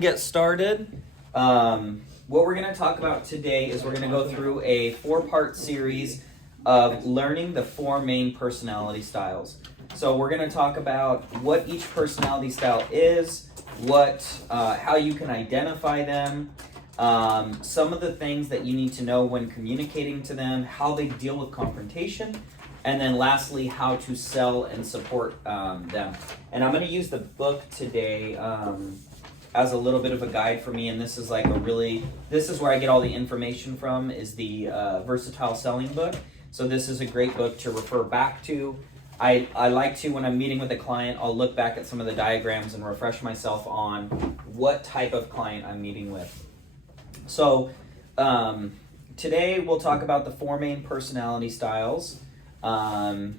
Get started. What we're going to talk about today is we're going to go through a 4-part series of learning the 4 main personality styles. So we're going to talk about what each personality style is, how you can identify them, some of the things that you need to know when communicating to them, how they deal with confrontation, and then lastly, how to sell and support them. And I'm going to use the book today as a little bit of a guide for me, and this is where I get all the information from, is the Versatile Selling book. So this is a great book to refer back to. I like to, when I'm meeting with a client, I'll look back at some of the diagrams and refresh myself on what type of client I'm meeting with. So today we'll talk about the 4 main personality styles. Throughout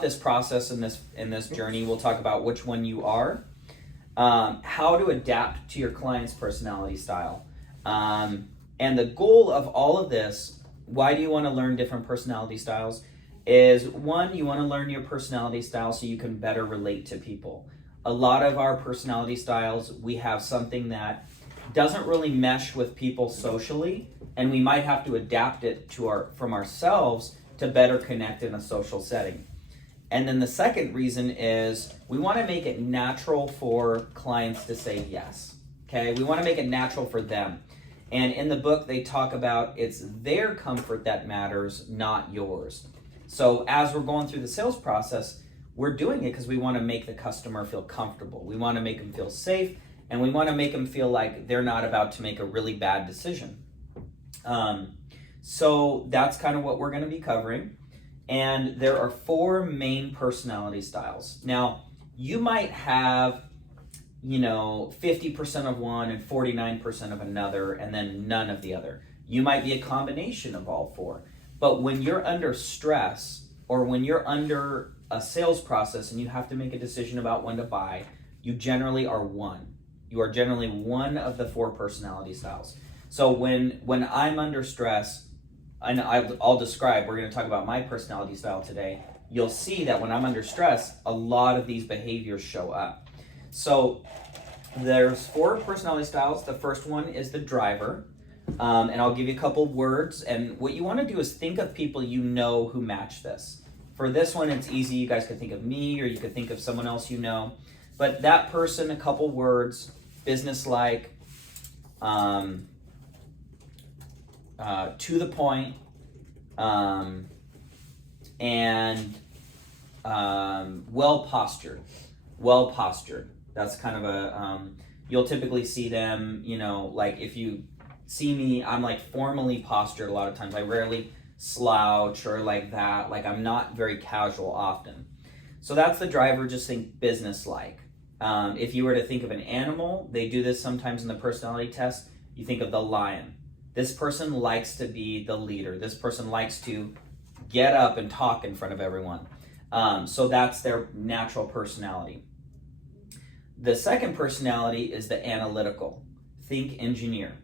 this process in this journey, we'll talk about which one you are, how to adapt to your client's personality style. And the goal of all of this, why do you want to learn different personality styles, is 1, you want to learn your personality style so you can better relate to people. A lot of our personality styles, we have something that doesn't really mesh with people socially, and we might have to adapt it from ourselves to better connect in a social setting. And then the second reason is we want to make it natural for clients to say yes. Okay, we want to make it natural for them. And in the book, they talk about it's their comfort that matters, not yours. So as we're going through the sales process, we're doing it because we want to make the customer feel comfortable. We want to make them feel safe, and we want to make them feel like they're not about to make a really bad decision. So that's kind of what we're going to be covering. And there are 4 main personality styles. Now, you might have, 50% of one and 49% of another, and then none of the other. You might be a combination of all 4. But when you're under stress, or when you're under a sales process and you have to make a decision about when to buy, you generally are one. You are generally one of the 4 personality styles. So when I'm under stress, and I'll describe, we're going to talk about my personality style today, you'll see that when I'm under stress, a lot of these behaviors show up. So there's 4 personality styles. The first one is the driver, and I'll give you a couple words, and what you want to do is think of people you know who match this. For this one, it's easy. You guys could think of me, or you could think of someone else you know, but that person, a couple words: business-like, to the point, and well postured. Well postured. That's kind of a, you'll typically see them, like if you see me, I'm like formally postured a lot of times. I rarely slouch or like that. Like I'm not very casual often. So that's the driver. Just think business-like. If you were to think of an animal, they do this sometimes in the personality test. You think of the lion. This person likes to be the leader. This person likes to get up and talk in front of everyone. So that's their natural personality. The second personality is the analytical. Think engineer.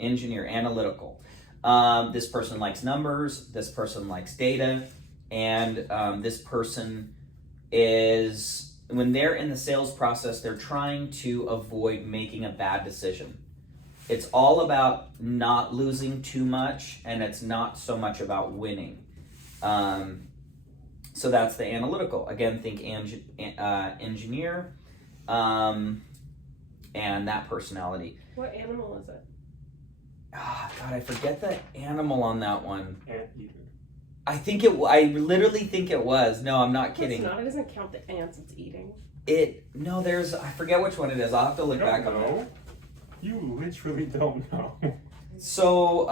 Analytical. This person likes numbers. This person likes data. And this person is, when they're in the sales process, they're trying to avoid making a bad decision. It's all about not losing too much, and it's not so much about winning. So that's the analytical. Again, think engineer, and that personality. What animal is it? God, I forget the animal on that one. Anteater. I literally think it was. No, I'm not kidding. It's not. It doesn't count the ants it's eating. I forget which one it is. I'll have to look back on it. You literally don't know. So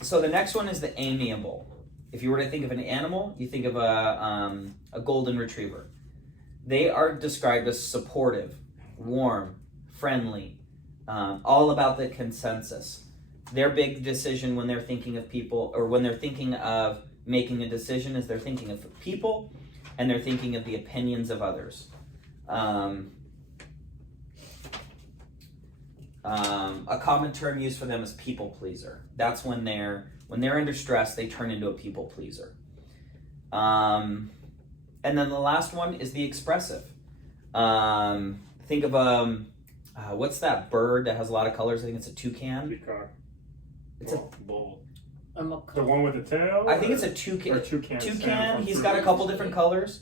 the next one is the amiable. If you were to think of an animal, you think of a golden retriever. They are described as supportive, warm, friendly, all about the consensus. Their big decision when they're thinking of people, or when they're thinking of making a decision, is they're thinking of people, and they're thinking of the opinions of others. A common term used for them is people pleaser. That's when they're under stress, they turn into a people pleaser. And then the last one is the expressive. think of what's that bird that has a lot of colors? I think it's a toucan. Peacock. It's a bull. I'm a The one with the tail? I think it's a Or toucan. toucan. Toucan. Sam He's from got a Fruit couple Loops. different colors.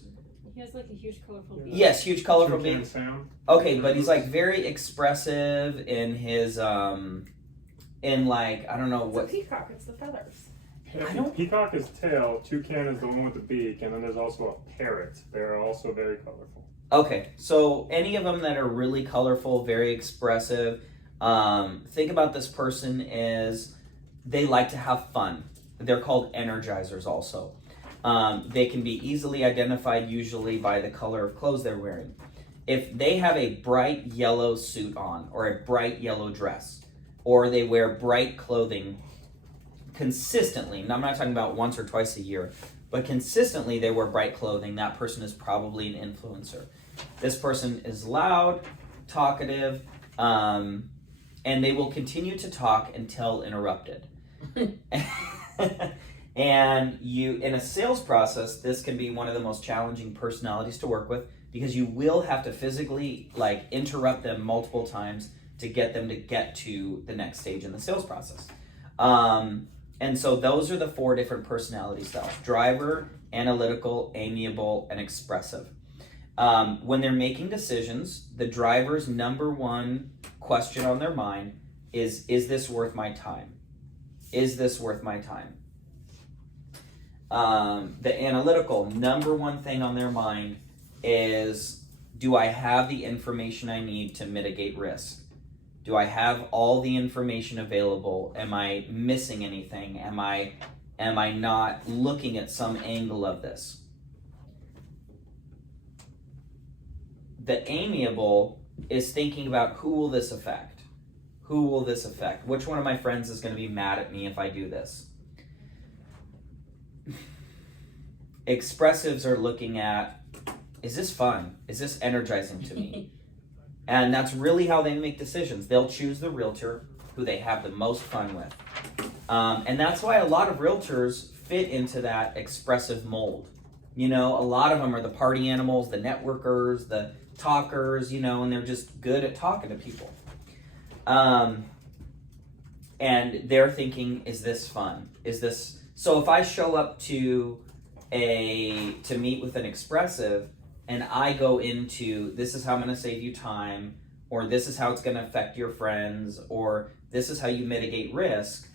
He has like a huge colorful beak. Yes, huge colorful Toucan beak. Sam. Okay, but he's like very expressive in his in like I don't know It's what. a peacock. It's the feathers. I don't- Peacock is tail, toucan is the one with the beak, and then there's also a parrot. They're also very colorful. Okay, so any of them that are really colorful, very expressive. Think about this person as they like to have fun. They're called energizers also. They can be easily identified usually by the color of clothes they're wearing. If they have a bright yellow suit on or a bright yellow dress, or they wear bright clothing consistently, and I'm not talking about once or twice a year, but consistently they wear bright clothing, that person is probably an influencer. This person is loud, talkative, and they will continue to talk until interrupted. And you, in a sales process, this can be one of the most challenging personalities to work with because you will have to physically like interrupt them multiple times to get them to get to the next stage in the sales process. And so those are the 4 different personality styles: driver, analytical, amiable, and expressive. When they're making decisions, the driver's number one question on their mind is this worth my time? Is this worth my time? The analytical, number one thing on their mind is, do I have the information I need to mitigate risk? Do I have all the information available? Am I missing anything? Am I not looking at some angle of this? The amiable is thinking about, who will this affect? Who will this affect? Which one of my friends is going to be mad at me if I do this? Expressives are looking at, is this fun? Is this energizing to me? And that's really how they make decisions. They'll choose the realtor who they have the most fun with. And that's why a lot of realtors fit into that expressive mold. You know, a lot of them are the party animals, the networkers, the talkers, you know, and they're just good at talking to people. And they're thinking, is this fun? Is this... So if I show up to meet with an expressive and I go into, this is how I'm going to save you time, or this is how it's going to affect your friends, or this is how you mitigate risk,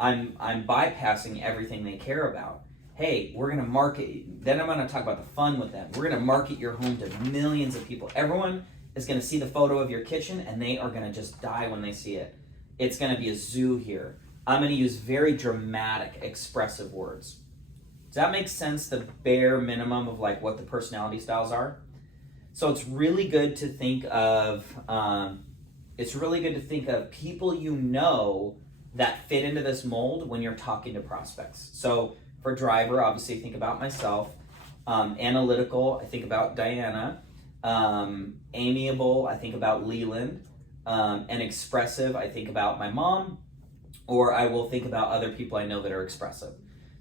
I'm bypassing everything they care about. Hey, we're going to market, then I'm going to talk about the fun with them. We're going to market your home to millions of people. Everyone is going to see the photo of your kitchen and they are going to just die when they see it. It's going to be a zoo here. I'm going to use very dramatic, expressive words. Does that make sense? The bare minimum of like what the personality styles are. So it's really good to think of. People you know that fit into this mold when you're talking to prospects. So for driver, obviously think about myself. Analytical, I think about Diana. Amiable, I think about Leland. And expressive, I think about my mom. Or I will think about other people I know that are expressive.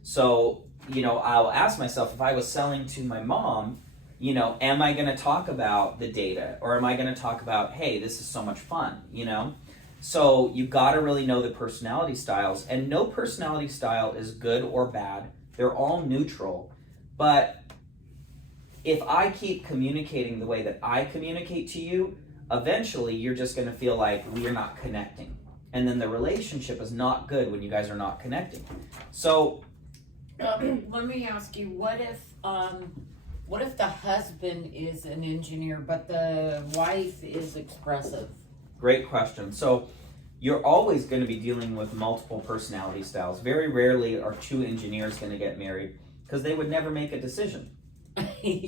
So, you know, I'll ask myself, if I was selling to my mom, you know, am I going to talk about the data? Or am I going to talk about, hey, this is so much fun, you know? So you got to really know the personality styles. And no personality style is good or bad. They're all neutral. But if I keep communicating the way that I communicate to you, eventually you're just going to feel like we are not connecting. And then the relationship is not good when you guys are not connecting. So let me ask you, what if the husband is an engineer but the wife is expressive? great question. So you're always going to be dealing with multiple personality styles. Very rarely are 2 engineers going to get married because they would never make a decision.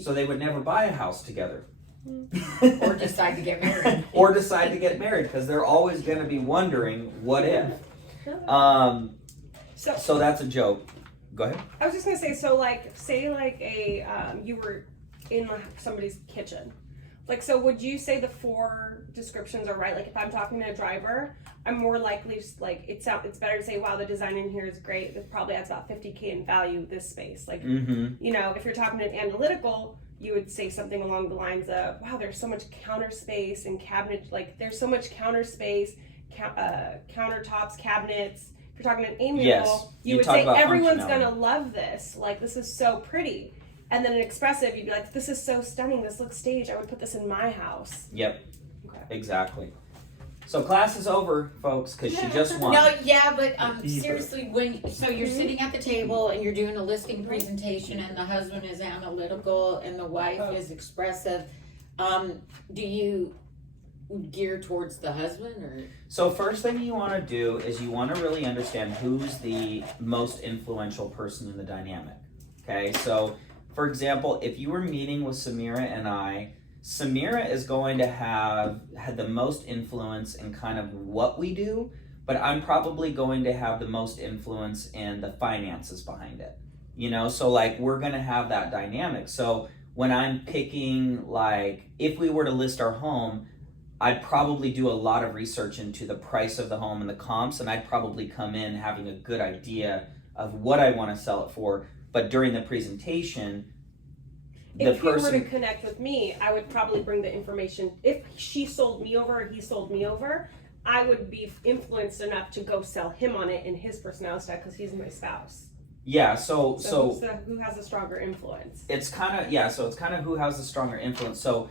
So they would never buy a house together. Or decide to get married. Or decide to get married because they're always going to be wondering, what if? So that's a joke. Go ahead. I was just gonna say, so like, say like you were in somebody's kitchen. Like, so would you say the 4 descriptions are right? Like, if I'm talking to a driver, I'm more likely just like, it's better to say, wow, the design in here is great. It probably adds about $50K in value, this space. Like, you know, if you're talking to an analytical, you would say something along the lines of, wow, there's so much counter space and cabinet, like there's so much counter space, countertops, cabinets. If you're talking an amiable, Yes, you you would talk say about everyone's functionality. gonna love this. Like, this is so pretty. And then an expressive, you'd be like, this is so stunning. This looks staged. I would put this in my house. Yep, Okay. exactly. So class is over, folks, because she just won. No, yeah, but Either. seriously, so you're sitting at the table and you're doing a listing presentation, and the husband is analytical and the wife is expressive. Do you gear towards the husband, or? So first thing you want to do is you want to really understand who's the most influential person in the dynamic. Okay, so for example, if you were meeting with Samira and I, Samira is going to have had the most influence in kind of what we do, but I'm probably going to have the most influence in the finances behind it. You know, so like we're going to have that dynamic. So when I'm picking, like, if we were to list our home, I'd probably do a lot of research into the price of the home and the comps, and I'd probably come in having a good idea of what I want to sell it for. But during the presentation, the If you were to person, connect with me, I would probably bring the information. If she sold me over or he sold me over, I would be influenced enough to go sell him on it in his personality style because he's my spouse. yeah, So so who has a stronger influence? it's kind of, yeah, so it's kind of who has the stronger influence. So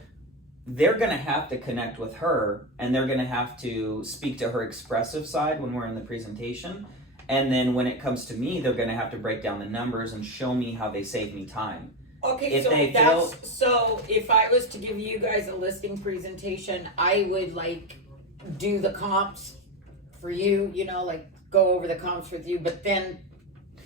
they're going to have to connect with her, and they're going to have to speak to her expressive side when we're in the presentation. And then when it comes to me, they're going to have to break down the numbers and show me how they save me time. Okay, If so they so if I was to give you guys a listing presentation, I would like do the comps for you, you know, like go over the comps with you, but then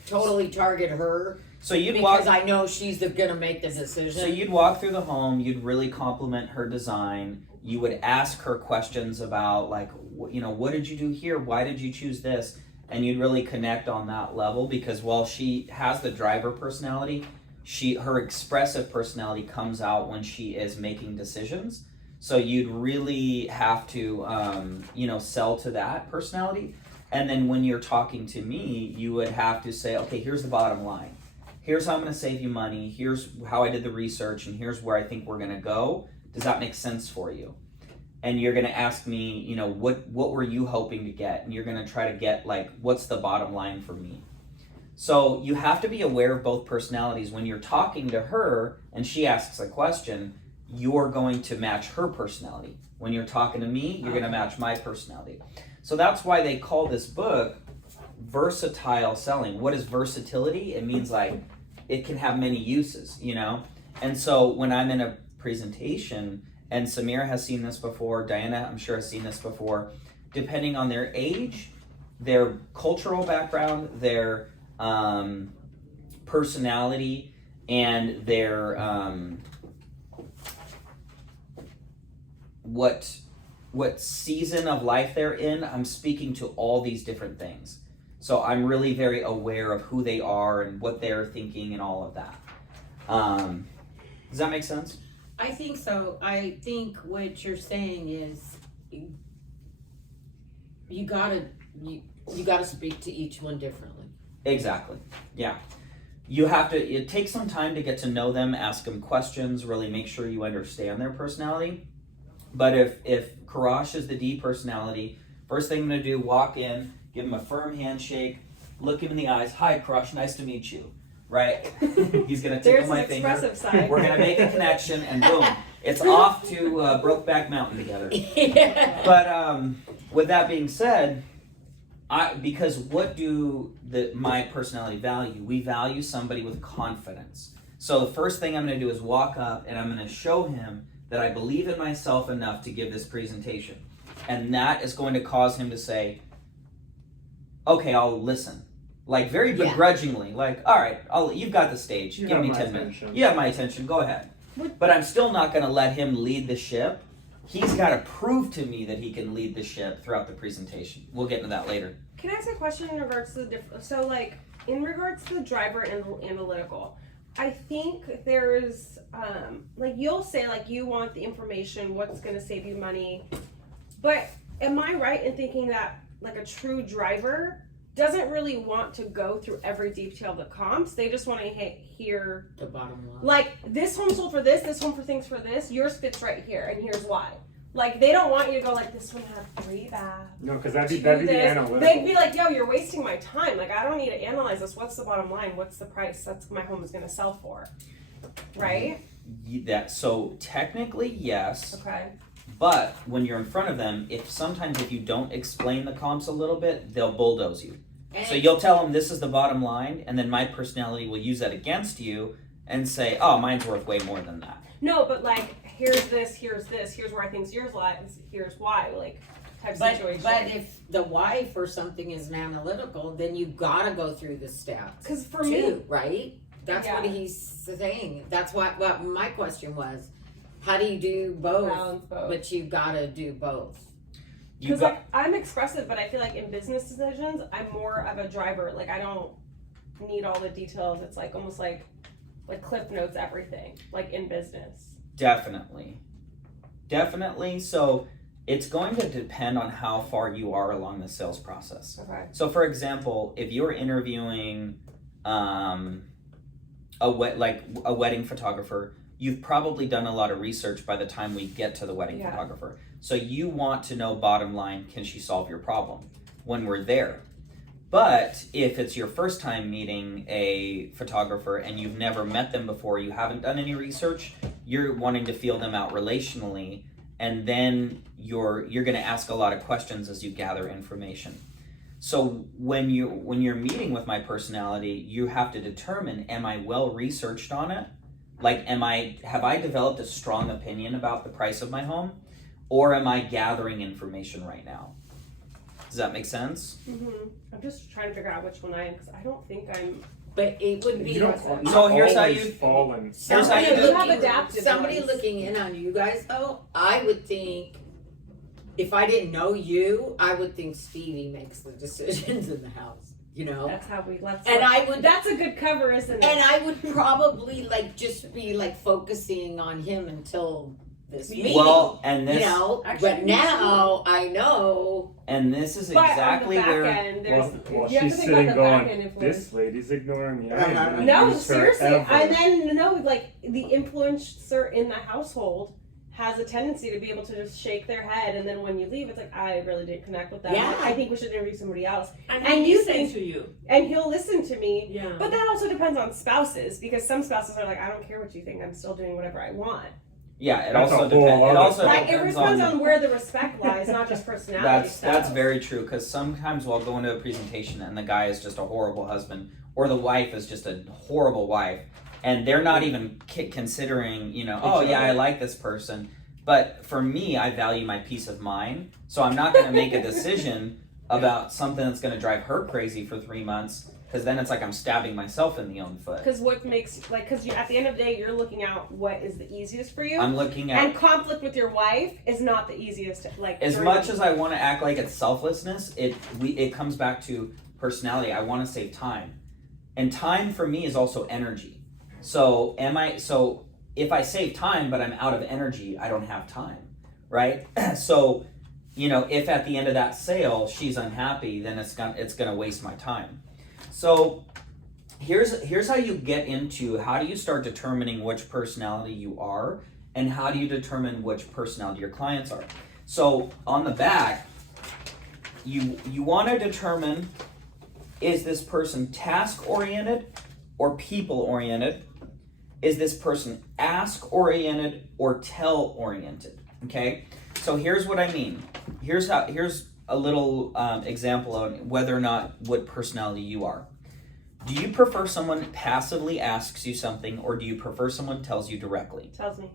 totally target her So you'd walk, because I know she's gonna make the decision. so you'd walk through the home, you'd really compliment her design. You would ask her questions about, like, you know, what did you do here? Why did you choose this? And you'd really connect on that level, because while she has the driver personality, her expressive personality comes out when she is making decisions. So you'd really have to, you know, sell to that personality. And then when you're talking to me, you would have to say, okay, here's the bottom line. Here's how I'm going to save you money. Here's how I did the research, and here's where I think we're going to go. Does that make sense for you? And you're going to ask me, you know, what were you hoping to get? And you're going to try to get, like, what's the bottom line for me? So you have to be aware of both personalities. When you're talking to her and she asks a question, you're going to match her personality. When you're talking to me, you're going to match my personality. So that's why they call this book versatile selling. What is versatility? It means, like, it can have many uses, you know? And so when I'm in a presentation, and Samira has seen this before, Diana, I'm sure, has seen this before, depending on their age, their cultural background, their personality, and their what season of life they're in, I'm speaking to all these different things. So I'm really very aware of who they are and what they're thinking and all of that. Does that make sense? I think so. I think what you're saying is you gotta speak to each one differently. Exactly. Yeah. You have to, it takes some time to get to know them, ask them questions, really make sure you understand their personality. But if Karash is the D personality, first thing I'm going to do, walk in, give him a firm handshake, look him in the eyes. Hi, Karash, nice to meet you. Right? He's going to tickle There's my an finger. expressive side. We're going to make a connection, and boom, it's off to Brokeback Mountain together. Yeah. But with that being said, because what do my personality value? We value somebody with confidence. So the first thing I'm going to do is walk up and I'm going to show him that I believe in myself enough to give this presentation. And that is going to cause him to say, okay, I'll listen. Like, very begrudgingly, like, all right, you've got the stage. You Give have me my 10 minutes. attention. You have my attention. Go ahead. But I'm still not going to let him lead the ship. He's got to prove to me that he can lead the ship throughout the presentation. We'll get into that later. Can I ask a question in regards to the so like in regards to the driver and analytical? I think there's like you'll say like you want the information, what's going to save you money, but am I right in thinking that like a true driver doesn't really want to go through every detail of the comps. They just want to hear, The bottom line. like, this home sold for this home for things for this, yours fits right here, and here's why. Like, they don't want you to go like, this one had 3 baths. No, because that'd be Do the this. analytical. They'd be like, yo, you're wasting my time. Like, I don't need to analyze this. What's the bottom line? What's the price that's my home is going to sell for? Right? So technically, yes. Okay. But when you're in front of them, if you don't explain the comps a little bit, they'll bulldoze you. So you'll tell them this is the bottom line, and then my personality will use that against you and say, oh, mine's worth way more than that. No, but like, here's this, here's where I think yours lies, here's why, like, type situation. But if the why for something is an analytical, then you gotta go through the stats. Because for too, me, right? That's Yeah. what he's saying. That's what my question was. How do you do both? balance both. But you gotta do both. You Because got, like, I'm expressive, but I feel like in business decisions, I'm more of a driver. Like, I don't need all the details. It's like almost like Cliff Notes everything, like in business. definitely. So it's going to depend on how far you are along the sales process. Okay. So, for example, if you're interviewing a wedding photographer, you've probably done a lot of research by the time we get to the wedding Yeah. photographer. So you want to know, bottom line, can she solve your problem when we're there? But if it's your first time meeting a photographer and you've never met them before, you haven't done any research, you're wanting to feel them out relationally, and then you're going to ask a lot of questions as you gather information. So when you're meeting with my personality, you have to determine, am I well researched on it? Like, have I developed a strong opinion about the price of my home, or am I gathering information right now? Does that make sense? I'm just trying to figure out which one I am, because I don't think I'm. But it would be You don't So here's how always you- fall in. Here's how you You have adapted somebody ones. looking in on you guys though, I would think if I didn't know you, I would think Stevie makes the decisions in the house. You know? That's how we let's. And I would That's a good cover, isn't it? and I would probably like just be like focusing on him until this meeting. Well, and this you know, Actually, but now I know. and this is But exactly on the back where end, there's, Well, you have to she's think about sitting the going, back end influence. this lady's ignoring me. I Uh-huh. haven't No, used her seriously. ever." And then like the influencer in the household has a tendency to be able to just shake their head, and then when you leave, it's like, I really didn't connect with that. Yeah. I think we should interview somebody else. And And he you listens think- to you. And he'll listen to me. Yeah. But that also depends on spouses, because some spouses are like, I don't care what you think, I'm still doing whatever I want. it That's a also whole depends. It other also thing. Like, it depends depends on. on where the respect lies, not just personality. That's very true, because sometimes we'll go into a presentation and the guy is just a horrible husband, or the wife is just a horrible wife, and they're not even considering, oh yeah, I like this person. But for me, I value my peace of mind, so I'm not going to make a decision about something that's going to drive her crazy for 3 months, because then it's like I'm stabbing myself in the own foot. Because what makes, because at the end of the day, you're looking out what is the easiest for you. I'm looking at And conflict with your wife is not the easiest. as much as I want to act like it's selflessness, it comes back to personality. I want to save time, and time for me is also energy. So if I save time but I'm out of energy, I don't have time, right? So, if at the end of that sale she's unhappy, then it's gonna waste my time. So here's how you get into how do you start determining which personality you are, and how do you determine which personality your clients are. So on the back, you want to determine, is this person task oriented or people oriented? Is this person ask oriented or tell oriented? Okay, so here's what I mean. Here's a little example of whether or not what personality you are. Do you prefer someone passively asks you something, or do you prefer someone tells you directly? Tells me.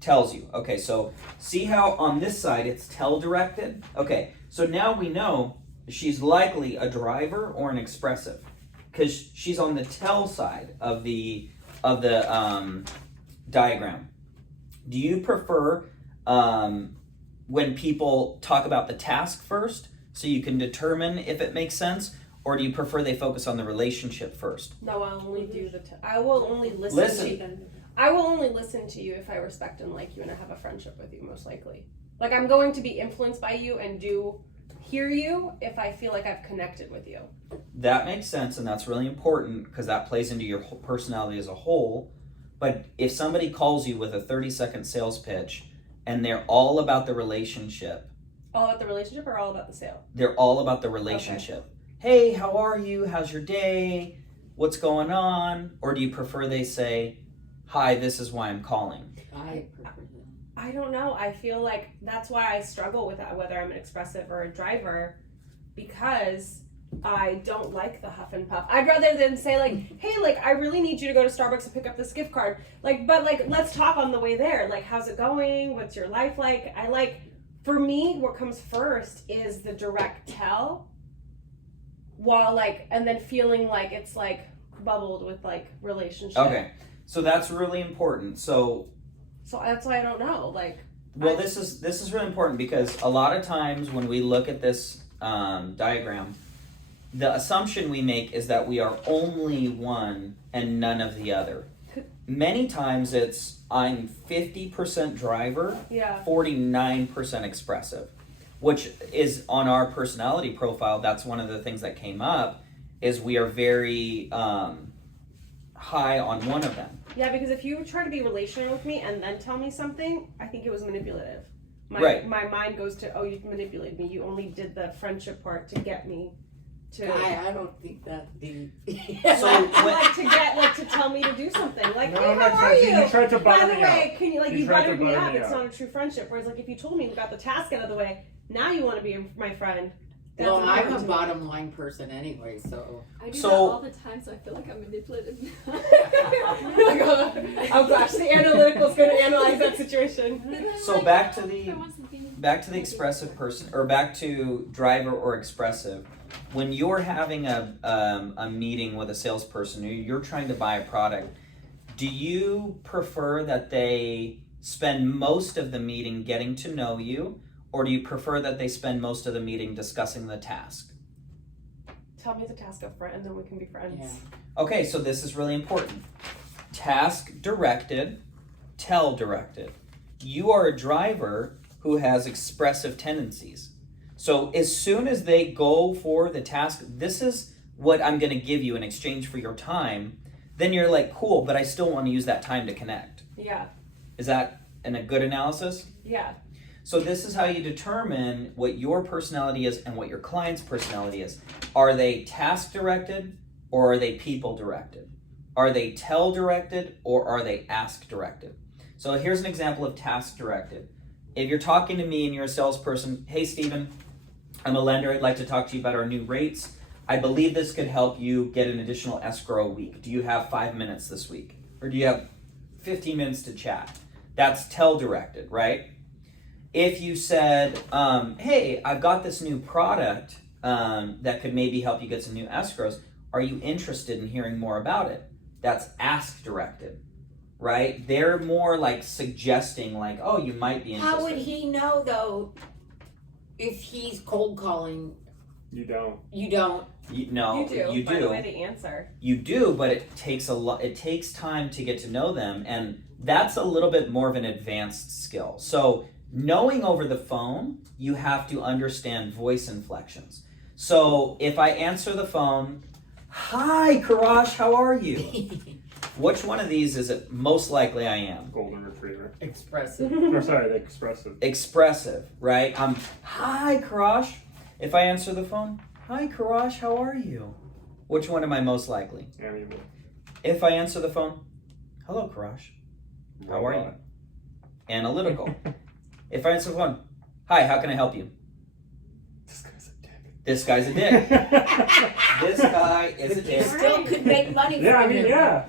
Tells you. Okay, so see how on this side it's tell directed? Okay, so now we know she's likely a driver or an expressive, because she's on the tell side of the diagram. Do you prefer when people talk about the task first, so you can determine if it makes sense, or do you prefer they focus on the relationship first? No, I'll only do I will only listen, Listen. to you. I will only listen to you if I respect and like you and I have a friendship with you, most likely. Like, I'm going to be influenced by you and do hear you if I feel like I've connected with you. That makes sense, and that's really important because that plays into your whole personality as a whole. But if somebody calls you with a 30-second sales pitch and they're all about the relationship, All about the relationship or all about the sale? they're all about the relationship. Hey, how are you? How's your day? What's going on? Or do you prefer they say, hi, this is why I'm calling? I prefer that. I don't know. I feel like that's why I struggle with that, whether I'm an expressive or a driver, because I don't like the huff and puff. I'd rather than say like, hey, like I really need you to go to Starbucks and pick up this gift card. Like, but like let's talk on the way there. Like, how's it going? What's your life like? I like, for me, what comes first is the direct tell, while like, and then feeling like it's like bubbled with like relationship. Okay, so that's really important. So that's why I don't know. Like, well, this is really important because a lot of times when we look at this diagram, the assumption we make is that we are only one and none of the other. Many times it's I'm 50% driver, yeah. 49% expressive, which is on our personality profile. That's one of the things that came up is we are very high on one of them. Yeah, because if you try to be relational with me and then tell me something, I think it was manipulative. Right. My mind goes to, oh, you manipulated me. You only did the friendship part to get me to. I don't think that deep. So like to get, like to tell me to do something. Like, No, hey, I'm not how are trying to- you? you tried to By butter the me way, up. can you, like, You you tried to buttered me butter up. me It's up. not a true friendship. Whereas, like, if you told me you got the task out of the way, now you want to be my friend. That's Well, I'm a important to me. bottom line person anyway, so. I do So- that all the time, so I feel like I'm manipulative. Like, oh gosh, the analytical's going to analyze that situation. So back to the I want something. back to the expressive person, or back to driver or expressive. When you're having a meeting with a salesperson, or you're trying to buy a product, do you prefer that they spend most of the meeting getting to know you, or do you prefer that they spend most of the meeting discussing the task? Tell me the task up front, and then we can be friends. Yeah. Okay, so this is really important. Task directed, tell directed. You are a driver who has expressive tendencies. So as soon as they go for the task, this is what I'm going to give you in exchange for your time, then you're like, cool, but I still want to use that time to connect. Yeah. Is that a good analysis? Yeah. So this is how you determine what your personality is and what your client's personality is. Are they task directed or are they people directed? Are they tell directed or are they ask directed? So here's an example of task directed. If you're talking to me and you're a salesperson, hey Stephen, I'm a lender, I'd like to talk to you about our new rates. I believe this could help you get an additional escrow a week. Do you have 5 minutes this week? Or do you have 15 minutes to chat? That's tell directed, right? If you said, hey, I've got this new product that could maybe help you get some new escrows, are you interested in hearing more about it? That's ask directed, right? They're more like suggesting like, oh, you might be interested. How would he know though if he's cold calling? You don't. You don't. No, You do. you By the do. way they answer. You do, but it takes a lot. It takes time to get to know them, and that's a little bit more of an advanced skill. So knowing over the phone, you have to understand voice inflections. So if I answer the phone, hi Karash, how are you? Which one of these is it most likely I am? Golden retriever. Expressive. Or sorry, the expressive. Expressive, right? Hi Karash. If I answer the phone, hi Karash, how are you? Which one am I most likely? Amiable. If I answer the phone, hello Karash, how are you? Analytical. If I answer the phone, hi, how can I help you? This guy's a dick. This guy's a dick. This guy is a But you dick. still could make money Yeah, I from mean, him. yeah.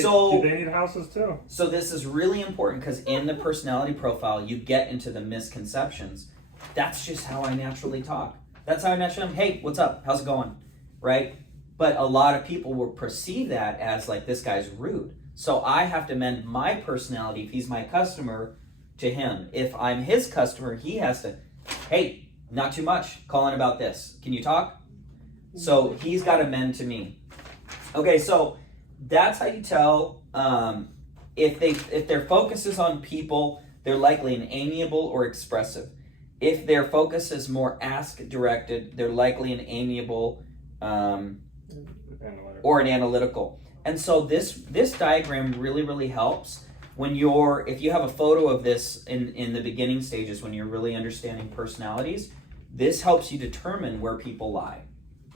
So- they need houses too. So this is really important because in the personality profile, you get into the misconceptions. That's just how I naturally talk. That's how I naturally am. Hey, what's up? How's it going? Right? But a lot of people will perceive that as like, this guy's rude. So I have to mend my personality if he's my customer to him. If I'm his customer, he has to, hey, not too much. Calling about this. Can you talk? So he's got to mend to me. Okay, so that's how you tell if their focus is on people, they're likely an amiable or expressive. If their focus is more ask directed, they're likely an amiable Analytical. or an analytical. And so this diagram really helps when if you have a photo of this in the beginning stages when you're really understanding personalities. This helps you determine where people lie.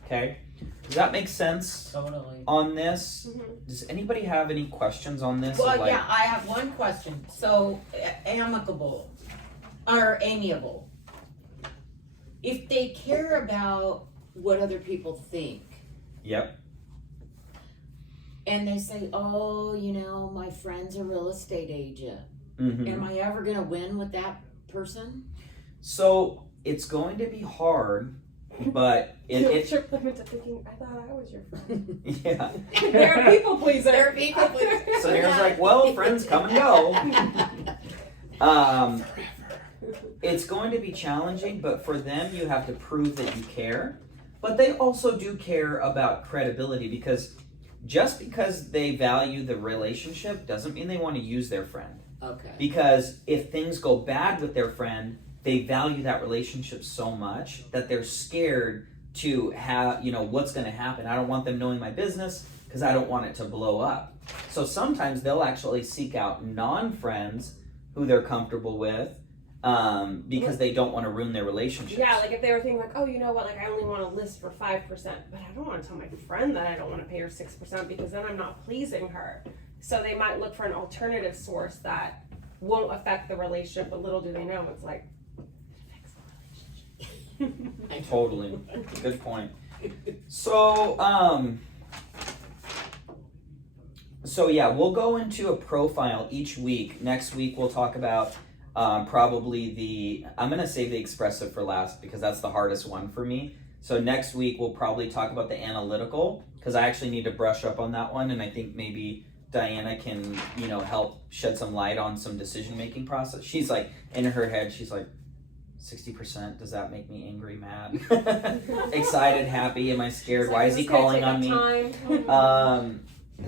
Okay? Does that make sense Totally. on this? Mhm. Does anybody have any questions on this? Well, Of, like, yeah, I have one question. So, amicable or amiable, if they care about what other people think, Yep. and they say, "Oh, you know, my friend's a real estate agent," Mm-hmm. am I ever gonna win with that person? So it's going to be hard, but it trick them into thinking, I thought I was your friend. yeah. They're a people pleaser. They're people pleaser. So Nara's like, well, friends come and go. It's going to be challenging, but for them, you have to prove that you care. But they also do care about credibility because just because they value the relationship doesn't mean they want to use their friend. Okay. Because if things go bad with their friend, they value that relationship so much that they're scared to have, what's going to happen. I don't want them knowing my business because I don't want it to blow up. So sometimes they'll actually seek out non-friends who they're comfortable with because they don't want to ruin their relationship. Yeah, like if they were thinking like, oh, you know what, like I only want to list for 5%, but I don't want to tell my friend that I don't want to pay her 6% because then I'm not pleasing her. So they might look for an alternative source that won't affect the relationship, but little do they know, it's like, it affects the relationship. Totally. Good point. So, yeah, we'll go into a profile each week. Next week we'll talk about probably I'm going to save the expressive for last because that's the hardest one for me. So next week we'll probably talk about the analytical because I actually need to brush up on that one, and I think maybe Diana can, help shed some light on some decision-making process. She's like, in her head, she's like, 60%, does that make me angry, mad? Excited, happy, am I scared? Why is he calling on me?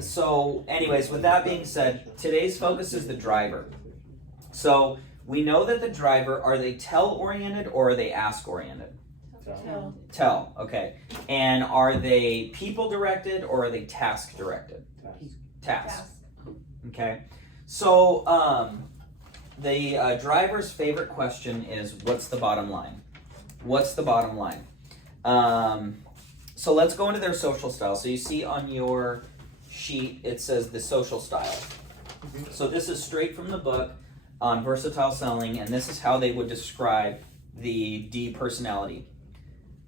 So anyways, with that being said, today's focus is the driver. So we know that the driver, are they tell-oriented or are they ask-oriented? So, Tell, okay. And are they people-directed or are they task-directed? Task. Okay. So the driver's favorite question is, what's the bottom line? What's the bottom line? So let's go into their social style. So you see on your sheet, it says the social style. So this is straight from the book on versatile selling, and this is how they would describe the D personality.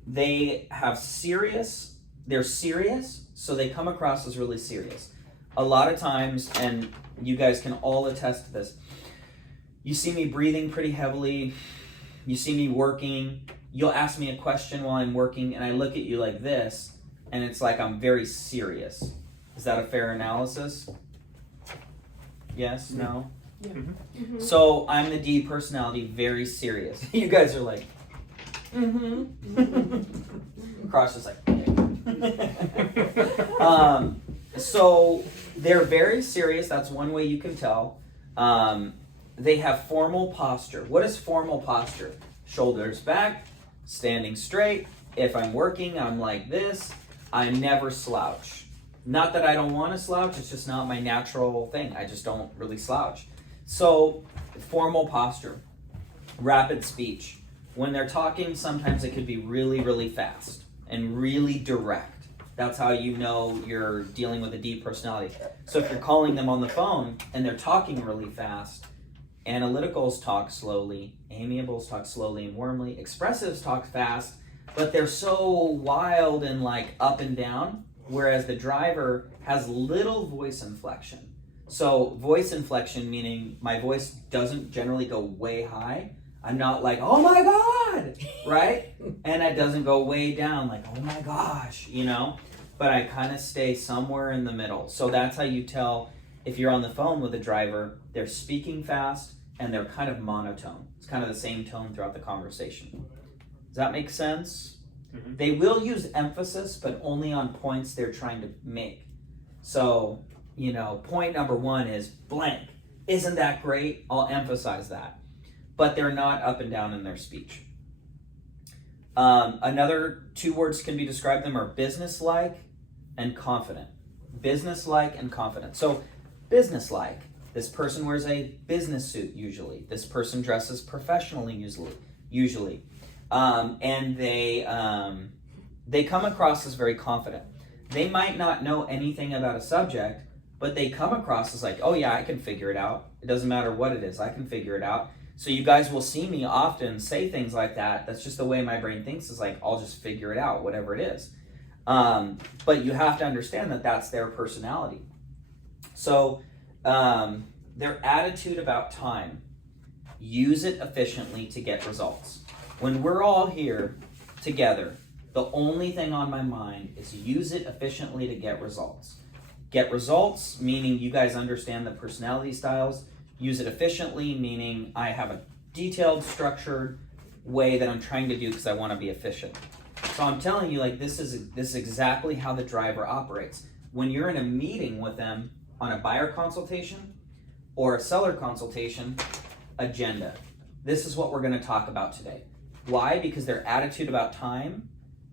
They're serious, so they come across as really serious. A lot of times, and you guys can all attest to this, you see me breathing pretty heavily, you see me working, you'll ask me a question while I'm working, and I look at you like this, and it's like I'm very serious. Is that a fair analysis? Yes? No? Mhm. So I'm the D personality, very serious. You guys are like, Cross is like, so they're very serious. That's one way you can tell. They have formal posture. What is formal posture? Shoulders back, standing straight. If I'm working, I'm like this. I never slouch. Not that I don't want to slouch, it's just not my natural thing. I just don't really slouch. So, formal posture, rapid speech. When they're talking, sometimes it could be really fast and really direct. That's how you know you're dealing with a D personality. So if you're calling them on the phone and they're talking really fast, analyticals talk slowly, amiables talk slowly and warmly, expressives talk fast, but they're so wild and like up and down, whereas the driver has little voice inflection. So voice inflection meaning my voice doesn't generally go way high. I'm not like, oh my God, right? And it doesn't go way down like, oh my gosh, but I kind of stay somewhere in the middle. So that's how you tell if you're on the phone with a driver, they're speaking fast and they're kind of monotone. It's kind of the same tone throughout the conversation. Does that make sense? Mhm. They will use emphasis, but only on points they're trying to make. So, point number one is blank. Isn't that great? I'll emphasize that. but they're not up and down in their speech. Another 2 words can be described them are businesslike and confident. Businesslike and confident. So, businesslike. This person wears a business suit usually. This person dresses professionally usually. And they come across as very confident. They might not know anything about a subject, but they come across as like, oh yeah, I can figure it out. It doesn't matter what it is, I can figure it out. So you guys will see me often say things like that. That's just the way my brain thinks, is like, I'll just figure it out, whatever it is. But you have to understand that that's their personality. So their attitude about time, use it efficiently to get results. When we're all here together, the only thing on my mind is use it efficiently to get results. Get results, meaning you guys understand the personality styles. Use it efficiently, meaning I have a detailed, structured way that I'm trying to do because I want to be efficient. So I'm telling you, like, this is exactly how the driver operates. When you're in a meeting with them on a buyer consultation or a seller consultation, agenda. This is what we're going to talk about today. Why? Because their attitude about time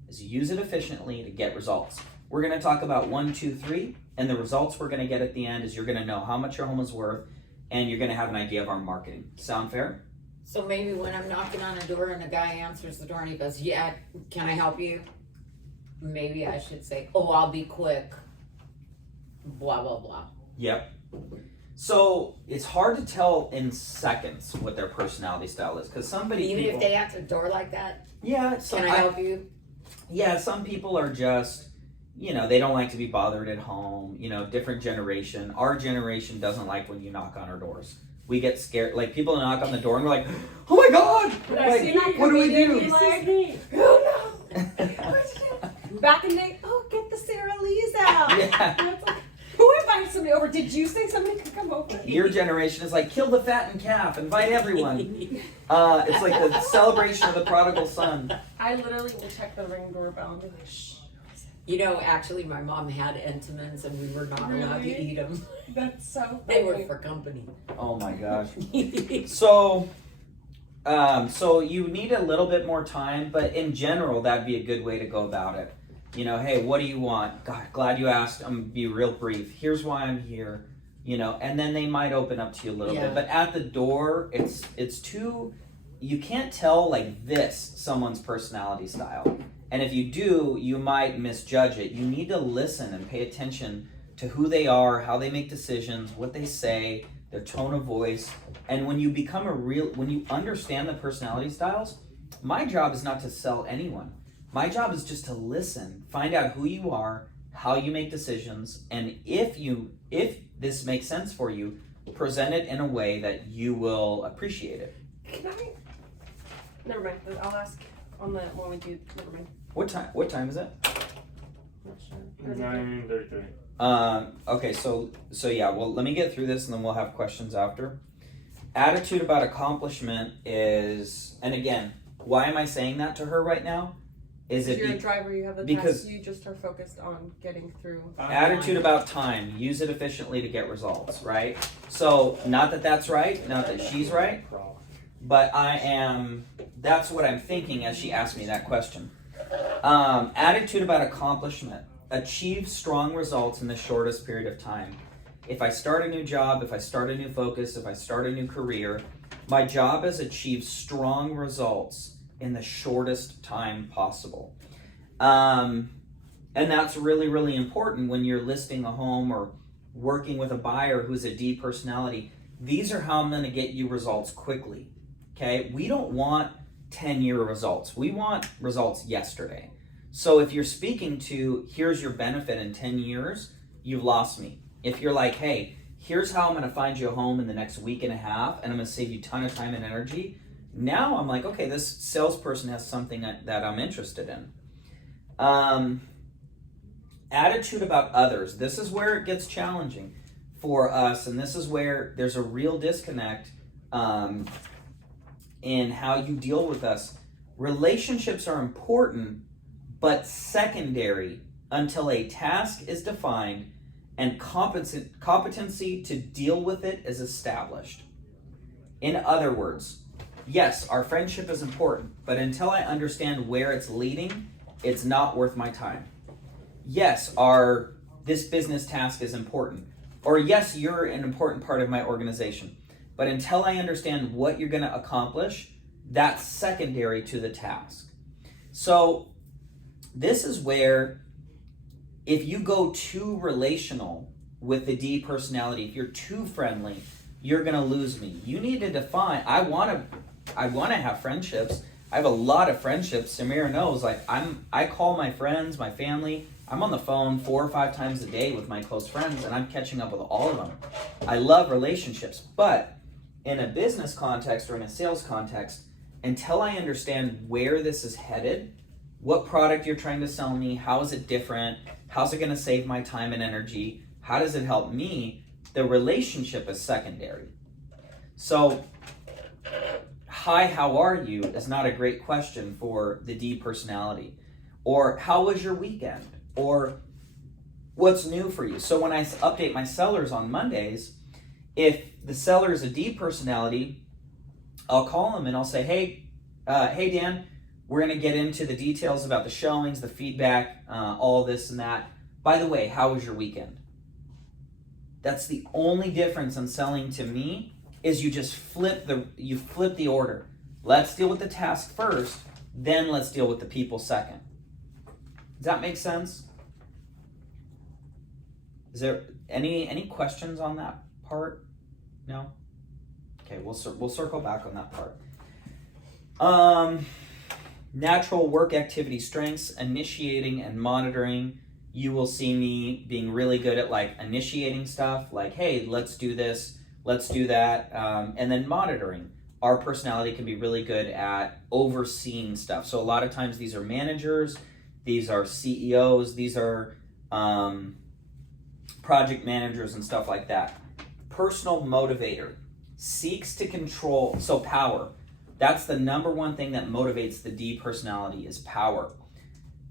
is use it efficiently to get results. We're going to talk about 1, 2, 3, and the results we're going to get at the end is you're going to know how much your home is worth, and you're going to have an idea of our marketing. Sound fair? So maybe when I'm knocking on a door and the guy answers the door and he goes, yeah, can I help you? Maybe I should say, oh, I'll be quick. Blah, blah, blah. Yep. So it's hard to tell in seconds what their personality style is, because Even if they answer the door like that, yeah, can I help you? Yeah, some people are just, they don't like to be bothered at home, different generation. Our generation doesn't like when you knock on our doors. We get scared. Like, people knock on the door and we're like, oh my God! Like, what do we do? Like, oh no! Back in the day, oh, get the Sara Lee's out. Yeah. And it's like, who invited somebody over? Did you say somebody could come over? Your generation is like, kill the fattened calf, invite everyone. It's like the celebration of the prodigal son. I literally will check the Ring doorbell and be like, shh. Actually, my mom had Entenmann's and we were not allowed to eat them. That's so funny. They were for company. Oh my gosh. So you need a little bit more time, but in general, that'd be a good way to go about it. Hey, what do you want? God, glad you asked. I'm gonna be real brief. Here's why I'm here. And then they might open up to you a little bit. But at the door, it's too, you can't tell like this someone's personality style. And if you do, you might misjudge it. You need to listen and pay attention to who they are, how they make decisions, what they say, their tone of voice. And when you when you understand the personality styles, my job is not to sell anyone. My job is just to listen, find out who you are, how you make decisions, and if this makes sense for you, present it in a way that you will appreciate it. Can I? Never mind. I'll ask on the when we do. Never mind. What time is it? I'm not sure. 9:33. Okay, so yeah, well, let me get through this and then we'll have questions after. Attitude about accomplishment is, and again, why am I saying that to her right now? Is it you're a driver, you have the because task, you just are focused on getting through. Attitude about time, use it efficiently to get results, right? So, not that that's right, not that she's right, but that's what I'm thinking as she asked me that question. Attitude about accomplishment, achieve strong results in the shortest period of time. If I start a new job, if I start a new focus, if I start a new career, my job is achieve strong results in the shortest time possible. And that's really, really important when you're listing a home or working with a buyer who's a D personality. These are how I'm going to get you results quickly. Okay? We don't want 10-year results. We want results yesterday. So if you're speaking to, here's your benefit in 10 years, you've lost me. If you're like, hey, here's how I'm going to find you a home in the next week and a half, and I'm going to save you a ton of time and energy, now I'm like, okay, this salesperson has something that I'm interested in. Attitude about others. This is where it gets challenging for us, and this is where there's a real disconnect in how you deal with us. Relationships are important, but secondary until a task is defined and competency to deal with it is established. In other words, yes, our friendship is important, but until I understand where it's leading, it's not worth my time. Yes, this business task is important. Or yes, you're an important part of my organization. But until I understand what you're going to accomplish, that's secondary to the task. So this is where if you go too relational with the D personality, if you're too friendly, you're going to lose me. You need to define, I want to have friendships. I have a lot of friendships. Samira knows, like I call my friends, my family. I'm on the phone 4 or 5 times a day with my close friends, and I'm catching up with all of them. I love relationships, but in a business context or in a sales context, until I understand where this is headed, what product you're trying to sell me, how is it different, how's it going to save my time and energy, how does it help me, the relationship is secondary. So, hi, how are you is not a great question for the D personality. Or, how was your weekend? Or, what's new for you? So when I update my sellers on Mondays, if the seller is a D personality, I'll call them and I'll say, hey Dan, we're going to get into the details about the showings, the feedback, all this and that. By the way, how was your weekend? That's the only difference in selling to me is you just flip the order. Let's deal with the task first, then let's deal with the people second. Does that make sense? Is there any questions on that part? No? Okay, we'll circle back on that part. Natural work activity strengths, initiating and monitoring. You will see me being really good at like initiating stuff, like, hey, let's do this, let's do that, and then monitoring. Our personality can be really good at overseeing stuff. So a lot of times these are managers, these are CEOs, these are project managers and stuff like that. Personal motivator seeks to control, so power. That's the number one thing that motivates the D personality is power.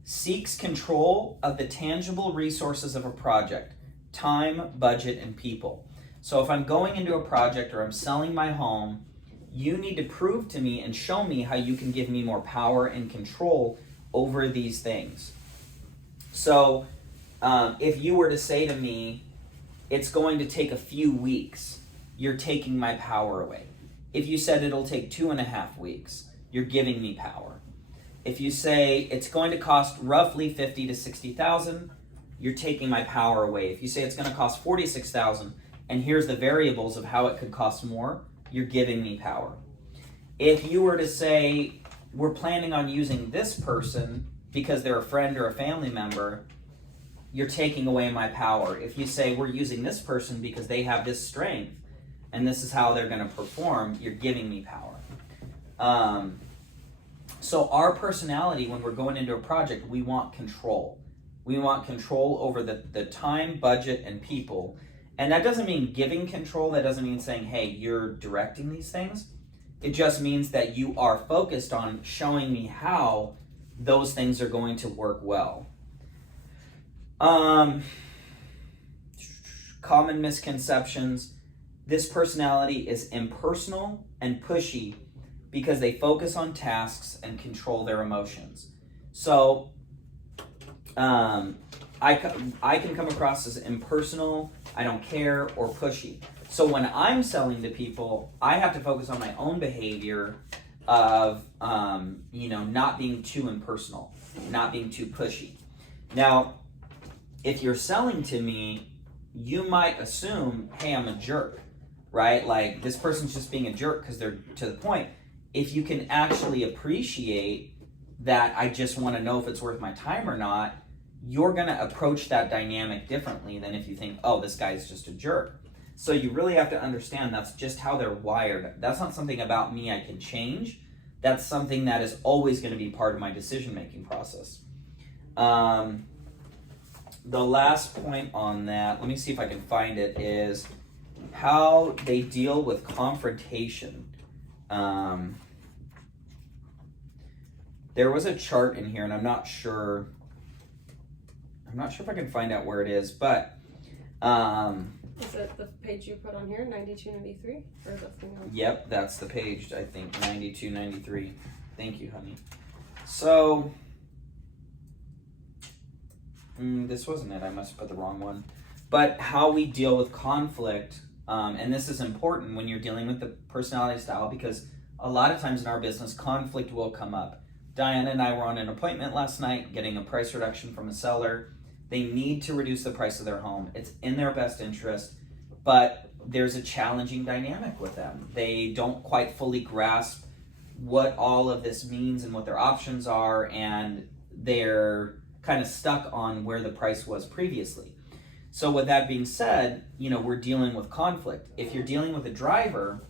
Seeks control of the tangible resources of a project, time, budget, and people. So if I'm going into a project or I'm selling my home, you need to prove to me and show me how you can give me more power and control over these things. So if you were to say to me, it's going to take a few weeks, you're taking my power away. If you said it'll take 2.5 weeks, you're giving me power. If you say it's going to cost roughly $50,000 to $60,000, you're taking my power away. If you say it's going to cost $46,000 and here's the variables of how it could cost more, you're giving me power. If you were to say we're planning on using this person because they're a friend or a family member, you're taking away my power. If you say we're using this person because they have this strength and this is how they're going to perform, you're giving me power. So our personality, when we're going into a project, we want control. We want control over the time, budget, and people. And that doesn't mean giving control. That doesn't mean saying, hey, you're directing these things. It just means that you are focused on showing me how those things are going to work well. Common misconceptions. This personality is impersonal and pushy because they focus on tasks and control their emotions. So I can come across as impersonal, I don't care, or pushy. So when I'm selling to people, I have to focus on my own behavior of not being too impersonal, not being too pushy. Now, if you're selling to me, you might assume, hey, I'm a jerk, right? Like this person's just being a jerk because they're to the point. If you can actually appreciate that I just want to know if it's worth my time or not, you're going to approach that dynamic differently than if you think, oh, this guy's just a jerk. So you really have to understand that's just how they're wired. That's not something about me I can change. That's something that is always going to be part of my decision-making process. The last point on that, let me see if I can find it, is how they deal with confrontation. There was a chart in here, and I'm not sure if I can find out where it is, but Is it the page you put on here, 92, 93? Or is that something else? Yep, that's the page, I think, 92, 93. Thank you, honey. So, this wasn't it. I must have put the wrong one. But how we deal with conflict, and this is important when you're dealing with the personality style, because a lot of times in our business, conflict will come up. Diana and I were on an appointment last night getting a price reduction from a seller. They need to reduce the price of their home. It's in their best interest, but there's a challenging dynamic with them. They don't quite fully grasp what all of this means and what their options are, and they're kind of stuck on where the price was previously. So with that being said, we're dealing with conflict. If you're dealing with a driver,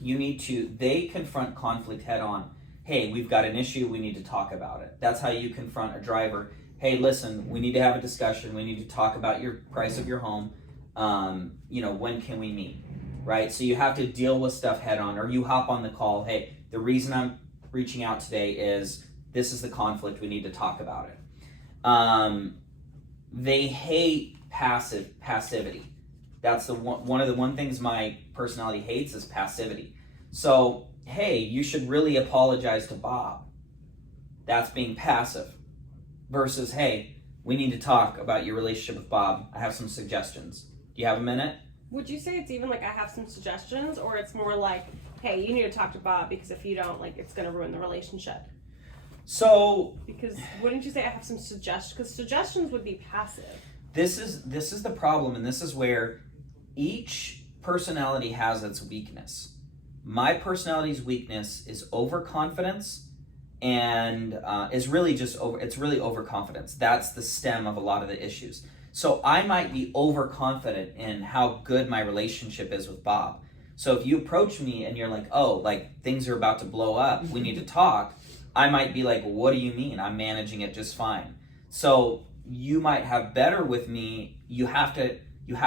they confront conflict head on. Hey, we've got an issue, we need to talk about it. That's how you confront a driver. Hey, listen, we need to have a discussion, we need to talk about your price of your home. When can we meet, right? So you have to deal with stuff head on, or you hop on the call. Hey, the reason I'm reaching out today is this is the conflict, we need to talk about it. They hate passivity. That's one of the things my personality hates is passivity. So, hey, you should really apologize to Bob. That's being passive. Versus, hey, we need to talk about your relationship with Bob. I have some suggestions. Do you have a minute? Would you say it's even like I have some suggestions, or it's more like, hey, you need to talk to Bob because if you don't, it's going to ruin the relationship? So, because wouldn't you say I have some suggestions? Because suggestions would be passive. This is the problem, and this is where each personality has its weakness. My personality's weakness is overconfidence, and it's really overconfidence. That's the stem of a lot of the issues. So I might be overconfident in how good my relationship is with Bob. So if you approach me and you're like, things are about to blow up, we need to talk, I might be like, what do you mean? I'm managing it just fine. So you might have better with me. You have to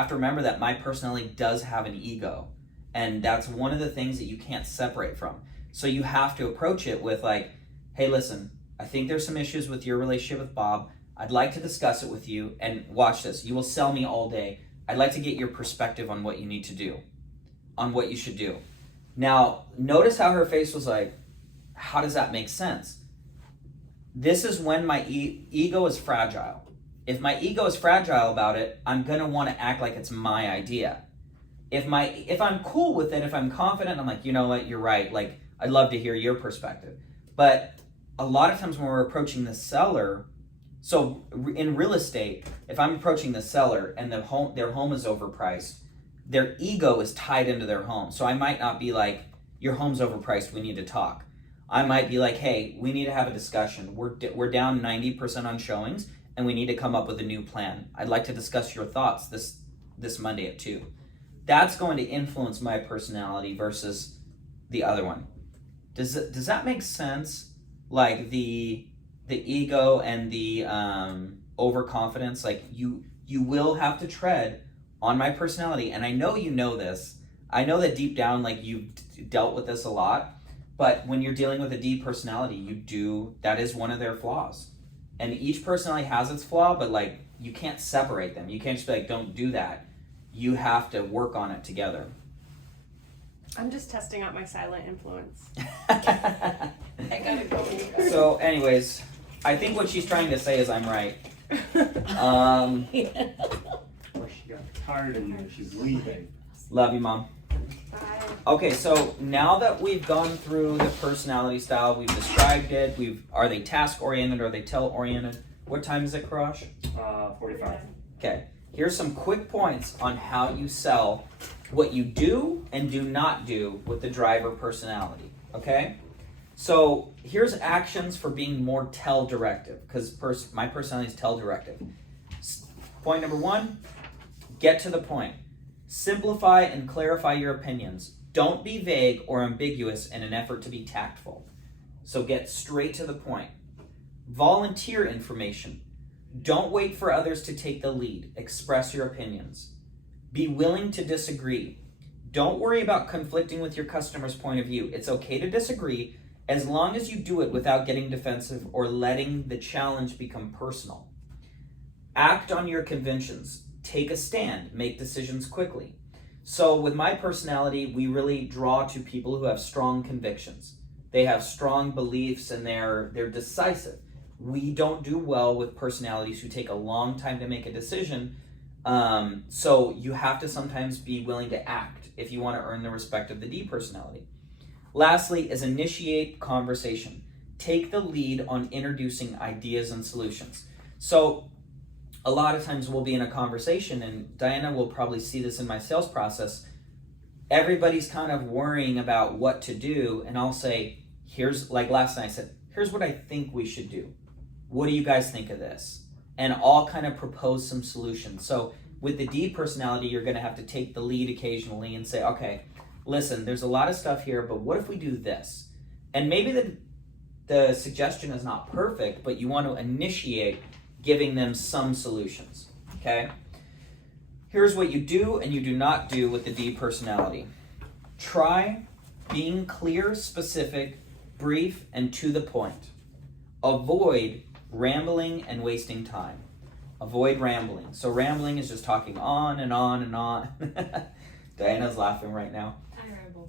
remember that my personality does have an ego, and that's one of the things that you can't separate from. So you have to approach it with hey, listen, I think there's some issues with your relationship with Bob. I'd like to discuss it with you, and watch this. You will sell me all day. I'd like to get your perspective on what you need to do, on what you should do. Now, notice how her face was like, how does that make sense? This is when my ego is fragile. If my ego is fragile about it, I'm gonna want to act like it's my idea. If I'm cool with it, if I'm confident, I'm like, you know what, you're right. I'd love to hear your perspective. But a lot of times when we're approaching the seller, so in real estate, if I'm approaching the seller and their home is overpriced, their ego is tied into their home. So I might not be like, your home's overpriced, we need to talk. I might be like, hey, we need to have a discussion. We're down 90% on showings, and we need to come up with a new plan. I'd like to discuss your thoughts this Monday at 2. That's going to influence my personality versus the other one. Does that make sense? The ego and the overconfidence, you will have to tread on my personality, and I know you know this. I know that deep down, you've dealt with this a lot, but when you're dealing with a D personality, that is one of their flaws. And each personality has its flaw, but you can't separate them. You can't just be like, don't do that. You have to work on it together. I'm just testing out my silent influence. I gotta go. So anyways, I think what she's trying to say is I'm right. Or she got tired of you and she's leaving. Love you, Mom. Bye. Okay, so now that we've gone through the personality style, we've described it, are they task-oriented, are they tell-oriented? What time is it, Karash? 45. Okay, here's some quick points on how you sell what you do and do not do with the driver personality, okay? So here's actions for being more tell-directive, because my personality is tell-directive. Point number 1, get to the point. Simplify and clarify your opinions. Don't be vague or ambiguous in an effort to be tactful. So get straight to the point. Volunteer information. Don't wait for others to take the lead. Express your opinions. Be willing to disagree. Don't worry about conflicting with your customer's point of view. It's okay to disagree as long as you do it without getting defensive or letting the challenge become personal. Act on your convictions. take a stand, make decisions quickly. So with my personality, we really draw to people who have strong convictions. They have strong beliefs and they're decisive. We don't do well with personalities who take a long time to make a decision. So you have to sometimes be willing to act if you want to earn the respect of the D personality. Lastly is initiate conversation. Take the lead on introducing ideas and solutions. So a lot of times we'll be in a conversation, and Diana will probably see this in my sales process. Everybody's kind of worrying about what to do, and I'll say, here's, like last night I said, here's what I think we should do. What do you guys think of this? And I'll kind of propose some solutions. So with the D personality, you're going to have to take the lead occasionally and say, okay, listen, there's a lot of stuff here, but what if we do this? And maybe the suggestion is not perfect, but you want to initiate giving them some solutions, okay? Here's what you do and you do not do with the D personality. Try being clear, specific, brief, and to the point. Avoid rambling and wasting time. Avoid rambling. So rambling is just talking on and on and on. Diana's laughing right now.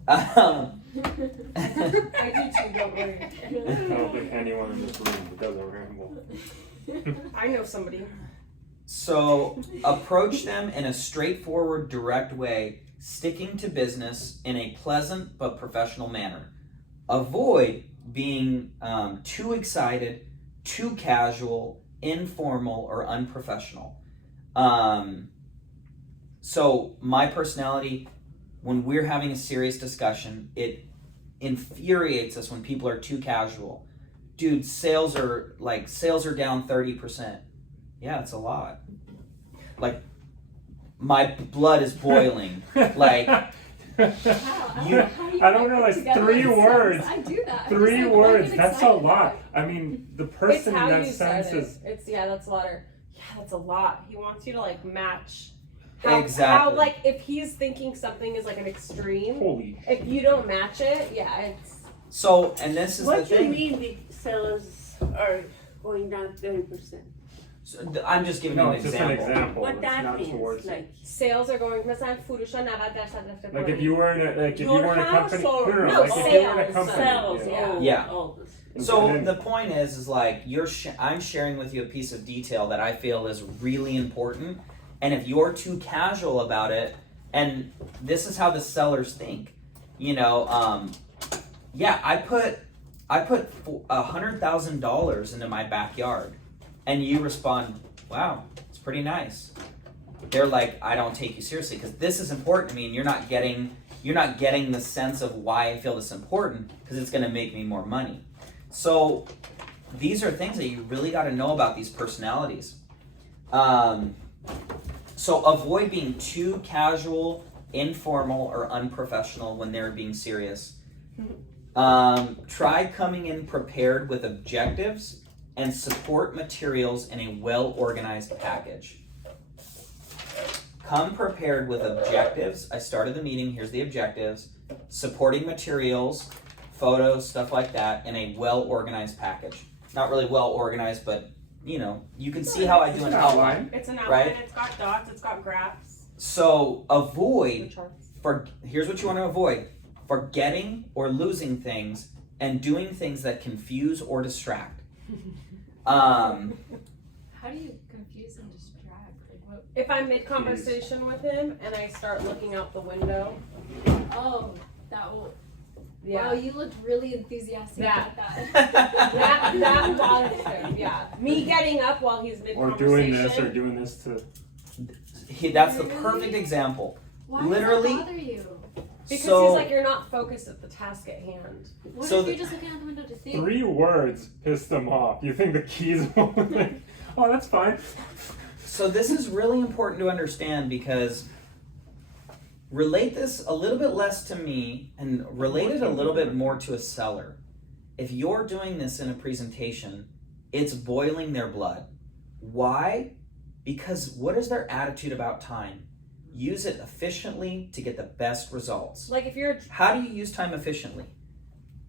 I ramble. I do too, don't worry. I don't think anyone in this room doesn't ramble. I know somebody. So approach them in a straightforward, direct way, sticking to business in a pleasant but professional manner. Avoid being too excited, too casual, informal, or unprofessional. So my personality, when we're having a serious discussion, it infuriates us when people are too casual. Dude, sales are down 30%. Yeah, it's a lot. Like, my blood is boiling. Like, How? You- How do you I don't put realize together 3 a sentence? words. I do that. I'm just 3 like, why words, get that's a excited lot. about it? I mean, the It's person how in that you said sense it. is. It's that's a lot. That's a lot. He wants you to like match. Exactly. How like if he's thinking something is like an extreme, Holy. if you don't match it, yeah, it's. so, and this is What the do you thing. mean the sales are going down 30%? So, I'm just giving No, you an it's just an example. example. What it's that not means, towards. like Sales are going. Like Like if you were in a your house company, or no, No, like if you were in a sales. company, sales, yeah. Yeah. all this. So And then- the point is like I'm sharing with you a piece of detail that I feel is really important, and if you're too casual about it, and this is how the sellers think, you know, yeah, I put $100,000 into my backyard, and you respond, wow, it's pretty nice. They're like, I don't take you seriously because this is important to me, and you're not getting the sense of why I feel this important because it's going to make me more money. So these are things that you really got to know about these personalities. So avoid being too casual, informal, or unprofessional when they're being serious. Try coming in prepared with objectives and support materials in a well-organized package. Come prepared with objectives. I started the meeting, here's the objectives. Supporting materials, photos, stuff like that, in a well-organized package. Not really well-organized, but, you know, you can see how I do an outline. It's an outline. Right. It's got dots. It's got graphs. So The avoid, charts. here's what you want to avoid. Forgetting or losing things and doing things that confuse or distract. How do you confuse and distract? Like what? If I'm mid conversation with him and I start looking out the window, Oh, that will. yeah. Wow, you looked really enthusiastic Yeah. about that. That bothers him, yeah. Me getting up while he's mid Or conversation. doing this or doing this to. That's the perfect example. Why Literally- does that bother you? Because So- he's like, you're not focused at the task at hand. What So if the- you're just looking out the window to think? 3 words pissed them off. You think the keys won't? Oh, that's fine. So this is really important to understand because relate this a little bit less to me and relate it a little bit more to a seller. If you're doing this in a presentation, it's boiling their blood. Why? Because what is their attitude about time? Use it efficiently to get the best results. Like if you're How do you use time efficiently?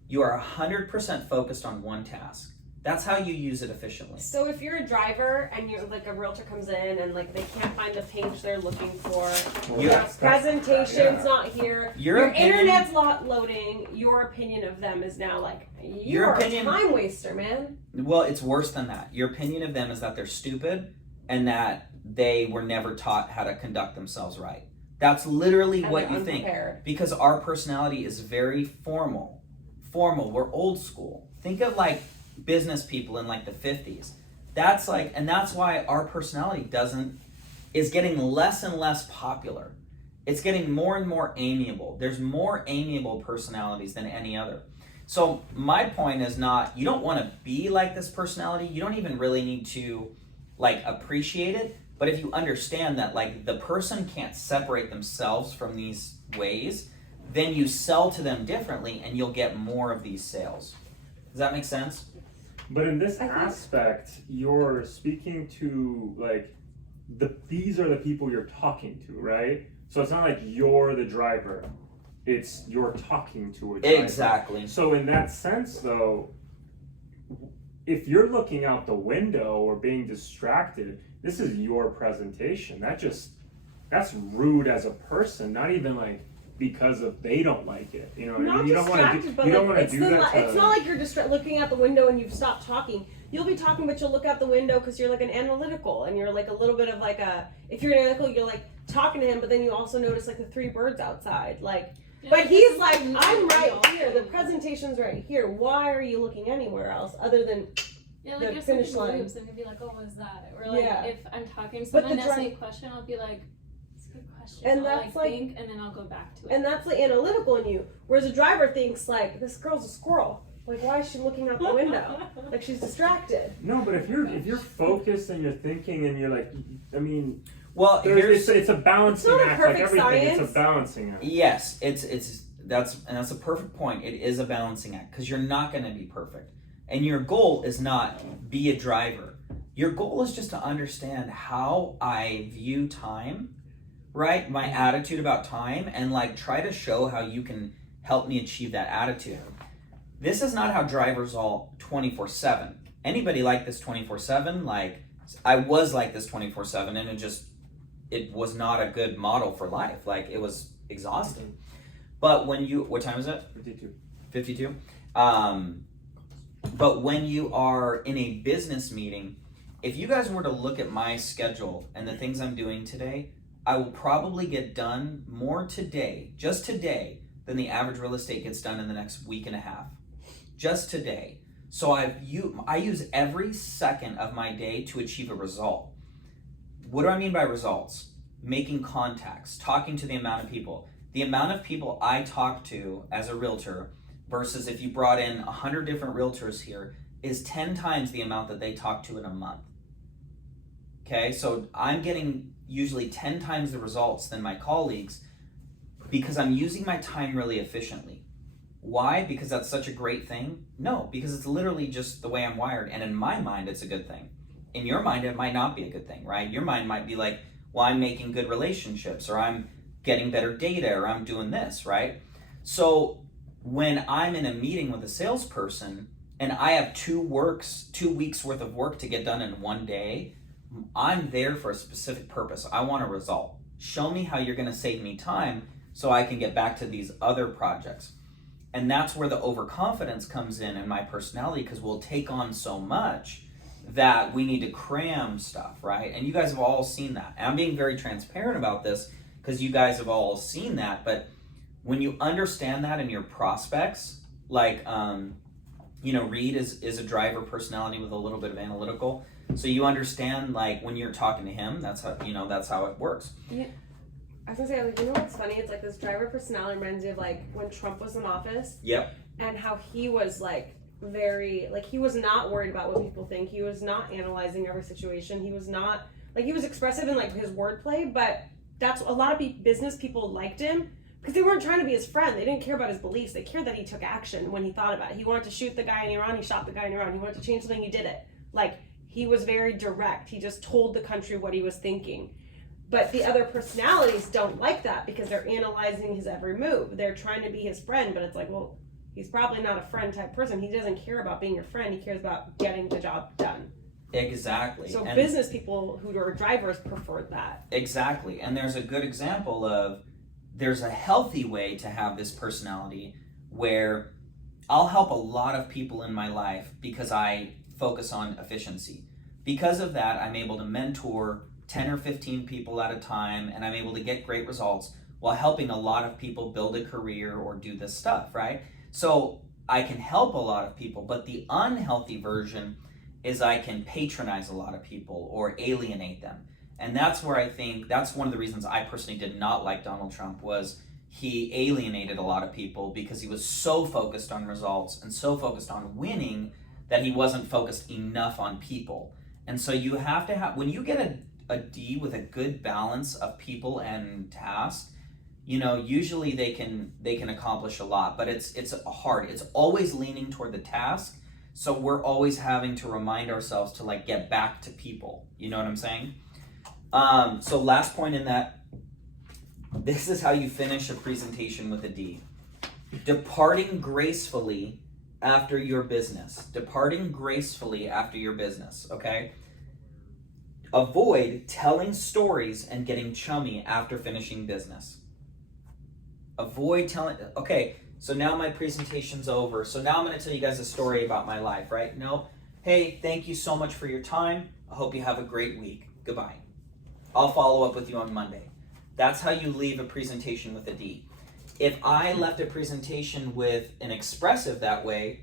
You are 100% focused on one task. That's how you use it efficiently. So if you're a driver and you're like a realtor comes in and like they can't find the page they're looking for, Well, your that's- presentation's yeah. not here, Your your opinion- internet's not loading, your opinion of them is now like Your you're opinion- a time waster, man. Well, it's worse than that. Your opinion of them is that they're stupid and that they were never taught how to conduct themselves right. That's literally And what they're you think. unprepared. Because our personality is very formal. We're old school. Think of like business people in like the 50s. That's like, and that's why our personality is getting less and less popular. It's getting more and more amiable. There's more amiable personalities than any other. So my point is not, you don't want to be like this personality. You don't even really need to like appreciate it. But if you understand that like the person can't separate themselves from these ways, then you sell to them differently and you'll get more of these sales. Does that make sense? But in this I think- aspect, you're speaking to like these are the people you're talking to, right? So it's not like you're the driver; it's you're talking to a driver. Exactly. So in that sense, though, if you're looking out the window or being distracted, this is your presentation. That's rude as a person. Not even like because of they don't like it. You know, what I Not mean? You don't want to distracted, do. but You don't like, want to do that. it's not like you're looking out the window and you've stopped talking. You'll be talking, but you'll look out the window because you're like an analytical, and you're like a little bit of like a. If you're analytical, you're like talking to him, but then you also notice like the three birds outside, like. Yeah, But this he's is like, not I'm right real. here. The presentation's right here. Why are you looking anywhere else other than? Yeah, the like if finish something line. moves, I'm gonna be like, oh, what is that? Or like Yeah. if I'm talking to But someone the and asks me dri- a question, I'll be like, it's a good question. And I'll that's like- think and then I'll go back to it. And that's the analytical in you. Whereas a driver thinks like, this girl's a squirrel. Like, why is she looking out the window? Like she's distracted. No, but if you're focused and you're thinking and you're like, I mean, Well, here's it's a balancing It's not a act. Like perfect everything, it's science. a balancing act. yes, that's a perfect point. It is a balancing act because you're not going to be perfect. And your goal is not be a driver. Your goal is just to understand how I view time, right? My attitude about time, and like try to show how you can help me achieve that attitude. This is not how drivers all 24/7. Anybody like this 24/7? Like I was like this 24/7, and it was not a good model for life. Like it was exhausting. But what time is it? 52. 52. But when you are in a business meeting, if you guys were to look at my schedule and the things I'm doing today, I will probably get done more today, just today, than the average real estate gets done in the next week and a half. Just today. So I use every second of my day to achieve a result. What do I mean by results? Making contacts, talking to the amount of people. The amount of people I talk to as a realtor versus if you brought in 100 different realtors here is 10 times the amount that they talk to in a month. Okay, so I'm getting usually 10 times the results than my colleagues because I'm using my time really efficiently. Why? Because that's such a great thing? No, because it's literally just the way I'm wired, and in my mind it's a good thing. In your mind it might not be a good thing, right? Your mind might be like, well, I'm making good relationships, or I'm getting better data, or I'm doing this, right? So when I'm in a meeting with a salesperson and I have 2 weeks worth of work to get done in one day, I'm there for a specific purpose. I want a result. Show me how you're going to save me time so I can get back to these other projects. And that's where the overconfidence comes in my personality, because we'll take on so much that we need to cram stuff, right? And you guys have all seen that. And I'm being very transparent about this because you guys have all seen that. But when you understand that in your prospects, like, Reed is a driver personality with a little bit of analytical. So you understand, like, when you're talking to him, that's how it works. I was gonna say, like, you know what's funny? It's like this driver personality reminds me of like when Trump was in office. Yep. And how he was like very, like, he was not worried about what people think. He was not analyzing every situation. He was not, like, he was expressive in like his wordplay, but that's a lot of business people liked him because they weren't trying to be his friend. They didn't care about his beliefs. They cared that he took action when he thought about it. He wanted to shoot the guy in Iran. He shot the guy in Iran. He wanted to change something. He did it. Like, he was very direct. He just told the country what he was thinking. But the other personalities don't like that because they're analyzing his every move. They're trying to be his friend, but it's like, well, he's probably not a friend type person. He doesn't care about being your friend. He cares about getting the job done. Exactly. So And business people who are drivers prefer that. exactly. And there's a good example of there's a healthy way to have this personality where I'll help a lot of people in my life because I focus on efficiency. Because of that, I'm able to mentor 10 or 15 people at a time, and I'm able to get great results while helping a lot of people build a career or do this stuff, right? So I can help a lot of people, but the unhealthy version is I can patronize a lot of people or alienate them. And that's where I think that's one of the reasons I personally did not like Donald Trump was he alienated a lot of people because he was so focused on results and so focused on winning that he wasn't focused enough on people. And so you have to have, when you get a D with a good balance of people and tasks, you know, usually they can accomplish a lot, but it's hard. It's always leaning toward the task. So we're always having to remind ourselves to like get back to people. You know what I'm saying? So last point in that, this is how you finish a presentation with a D. Departing gracefully after your business. Departing gracefully after your business, okay? Avoid telling stories and getting chummy after finishing business. Avoid telling, okay, so now my presentation's over. So now I'm going to tell you guys a story about my life, right? No, hey, thank you so much for your time. I hope you have a great week. Goodbye. I'll follow up with you on Monday. That's how you leave a presentation with a D. If I left a presentation with an expressive that way,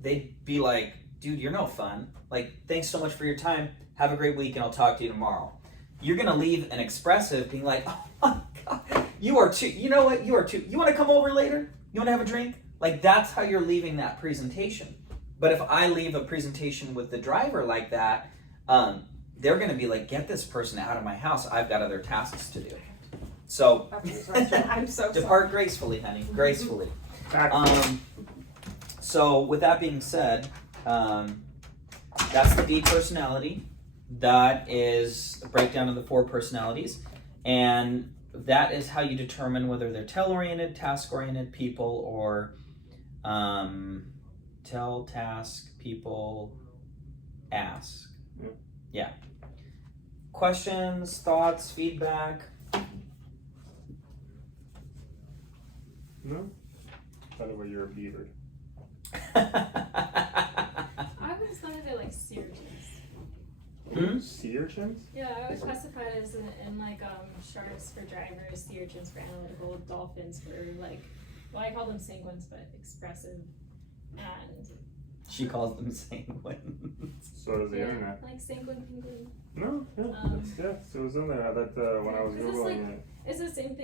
they'd be like, dude, you're no fun. Like, thanks so much for your time. Have a great week and I'll talk to you tomorrow. You're going to leave an expressive being like, oh my God, you are too, you know what? You are too, you want to come over later? You want to have a drink? Like, that's how you're leaving that presentation. But if I leave a presentation with the driver like that, they're going to be like, get this person out of my house. I've got other tasks to do. So, I'm so depart gracefully, honey, gracefully. Exactly. So with that being said, that's the D personality. That is a breakdown of the 4 personalities. And that is how you determine whether they're tell-oriented, task-oriented people, or tell, task, people, ask. Yeah. Questions, thoughts, feedback? No? By the way, you're a beaver. I always thought of it like sea urchins. Sea urchins? Yeah, I always classify it as in like sharks for drivers, sea urchins for analytical, dolphins for like, well, I call them sanguines, but expressive, and She calls them sanguines. So does the internet. like sanguine penguin. No, yeah, Um, so it was in there. I thought when I was Is this Googling like- it. It's the same thing